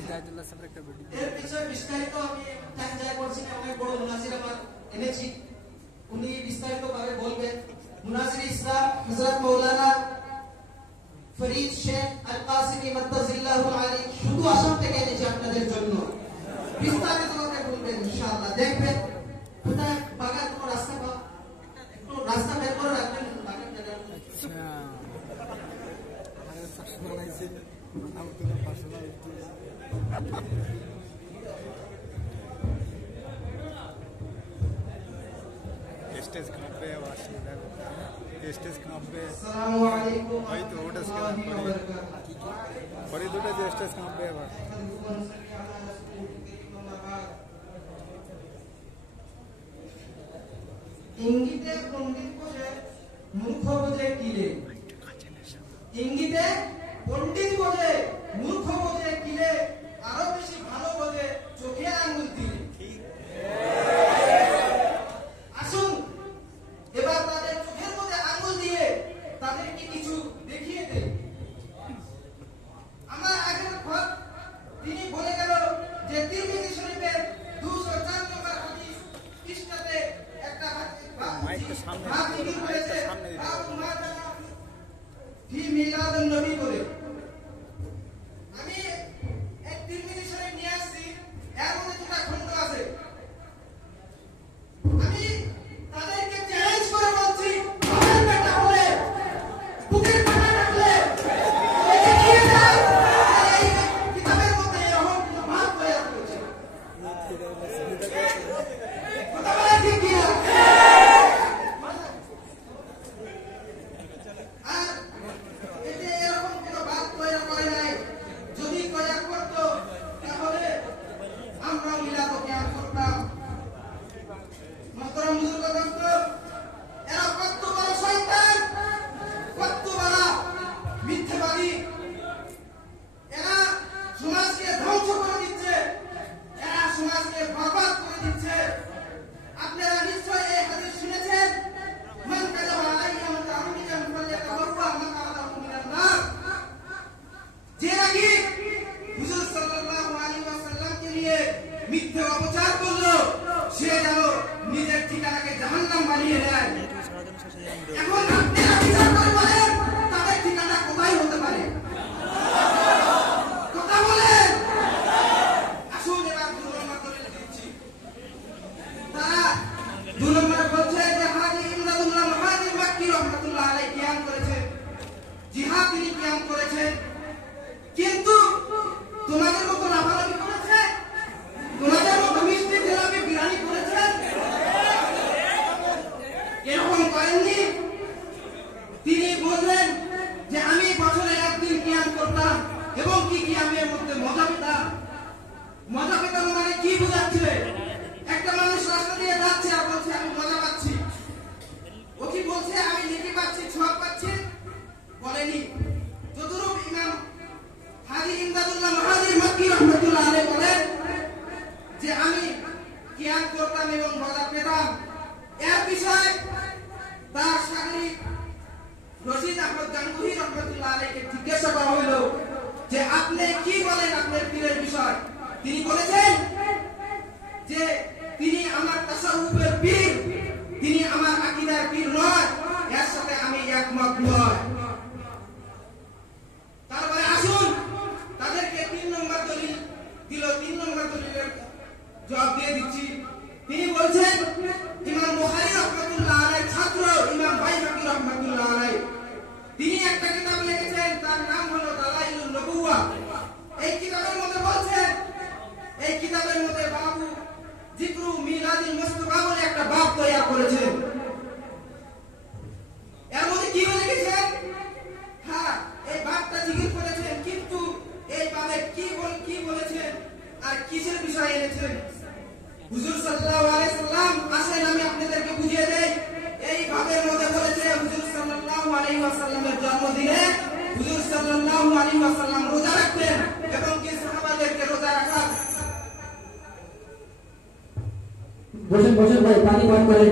এর বিষয়ে বিস্তারিত আমি টাইম যায় করছি না, অনেক বড় মুনাজির আমার এনেছি, উনি বিস্তারিতভাবে বলবেন। মুনাজির ইসলাম হযরত মাওলানা ফরিদ শেখ আল কাসিমি মাদ্দাজিল্লাহুল আলী শুধু আসাম থেকে এনেছি আপনাদের জন্য, বিস্তারিতভাবে বলবেন ইনশাআল্লাহ। দেখবেন কোথায় বাগান কোনো রাস্তা একটু রাস্তা বের করে রাখবেন বাগান জায়গা। स्टेज कहाँ पे है? स्टेज कहाँ पे? अस्सलामु अलैकुम भाई तो रोड इसके बड़ी दूर है, स्टेज कहाँ पे है? इंगिते पंडित बोझे मूर्ख बोझे किले, इंगिते पंडित बोझे मूर्ख बोझे किले, आरो बेशी भालो बोझे चोखे आंगुल दिले। আসুন এবার তাদের চোখের মধ্যে আঙ্গুল দিয়ে তাদেরকে কিছু দেখিয়ে দেই। আমার আগের খত তিনি বলে গেল যে তিরমিজি শরীফের 204 নম্বর হাদিস পৃষ্ঠাতে একটা মাইকটা সামনে রয়েছে ফি মিলাদুন নবী বলে। আমি এক তিরমিজি শরীফ নিয়ে আসছি, এর মধ্যে দুটো খণ্ড আছে। আমি তাদেরকে চ্যালেঞ্জ করে বলছি, বুকের পাটা বলে বুকের পাটা রাখলে দেখিয়ে দাও এই কিতাবের মধ্যে এরকম কোনো ভাব তৈরি করেছে। কথা বলে ঠিক কি না? আর এতে এরকম কোনো ভাব তৈরি করে নাই। যদি তৈরি করতো তাহলে আমরা মিলাদ ক্যাম্প করতাম। মাতরম বুজুর্গ দন্ত এরা কত বড় শয়তান, কত বড় মিথ্যাবাদী, এরা সমাজকে ধ্বংস করে দিচ্ছে, এরা সমাজকে বরবাদ করে দিচ্ছে। আপনারা নিশ্চয়ই এই হাদিস শুনেছেন, মান কাযাবা আলাইহি মুতাআম্মিদান ফালিয়াতাবাওয়া মাকআদাহু মিনান নার। যে নাকি হুজুর সাল্লাল্লাহু আলাইহি ওয়াসাল্লামকে নিয়ে মিথ্যা অপচার করলো, সে যেন নিজের ঠিকানাকে জাহান্নাম বানিয়ে নেয়। এখন আপনারা বিচার করে বলেন তাদের ঠিকানা কোথায় হতে পারে? কথা বলেন। আসুন এবার 2 নম্বর দলিল দিচ্ছি। তারা 2 নম্বরে বলছে যে হাজী ইমদাদুল্লাহ মুহাজির মাক্কি রাহমাতুল্লাহ আলাইহি কিয়াম করেছেন, জিহাদ তিনি কিয়াম করেছেন, কিন্তু তোমাদের মতো লাফালাফি করেছে, তোমাদের মতো মিষ্টি জিলাপি বিরিয়ানি করেছেন, এরকম করেননি। তিনি বললেন যে আমি বছরে একদিন কিয়াম করতাম এবং কি কিয়ামের মধ্যে মজা পেতাম। মজা পেতাম মানে কি বোঝাচ্ছে? একটা মানুষ রাস্তা দিয়ে যাচ্ছে আর বলছে আমি মজা পাচ্ছি, ও কি বলছে আমি নেকি পাচ্ছি, সওয়াব পাচ্ছি? বলেনি। যতরূপ ইমাম হাজী ইমদাদুল্লাহ মুহাজির মাক্কি রাহমাতুল্লাহ আলাইহি বলেন যে আমি কিয়াম করতাম এবং মজা পেতাম। এর বিষয়ে তার শাগরিদ রশিদ আহমদ গাঙ্গুহি রাহমাতুল্লাহ আলাইহিকে জিজ্ঞাসা করা হলো যে আপনি কি বলেন আপনার পীরের বিষয়? তিনি বলেছেন যে তিনি আমার তাসাউফের পীর, তিনি আমার আকীদার পীর নয়, এর সাথে আমি একমত নয়। তারপরে আসুন তাদেরকে 3 নম্বর দলিল দিল। 3 নম্বর দলিলের জবাব দিয়ে দিচ্ছি। তিনি বলছেন ইমাম বুখারী রাহমাতুল্লাহ আলাইহির ছাত্র ইমাম বাইহাকী রাহমাতুল্লাহ আলাইহি তিনি একটা কিতাব লিখেছেন, তার নাম হলো দালাইলুন নবুওয়া। এই কিতাবের মধ্যে বলছেন, এই কিতাবের মধ্যে বাবু যিকরু মিলাদিল মুস্তাফা বলে একটা বাব তৈরি করেছেন। এর মধ্যে কি লিখেছেন? হ্যাঁ, এই বাবটা জিকির করেছেন, কিন্তু এই বাবে কি বলেছেন আর কিসের বিষয় এনেছেন? হুজুর সাল্লাল্লাহু আলাইহি সাল্লাম আসেন আমি আপনাদেরকে বুঝিয়ে দেই। এই ভাবের মধ্যে বলেছে হুজুর সাল্লাল্লাহু আলাইহি ওয়াসাল্লামের জন্মদিনে হুজুর সাল্লাল্লাহু আলাইহি ওয়াসাল্লাম রোজা রাখতেন এবং কি সাহাবাদেরকে রোজা রাখা। বসেন ভাই, পানি পান করেন।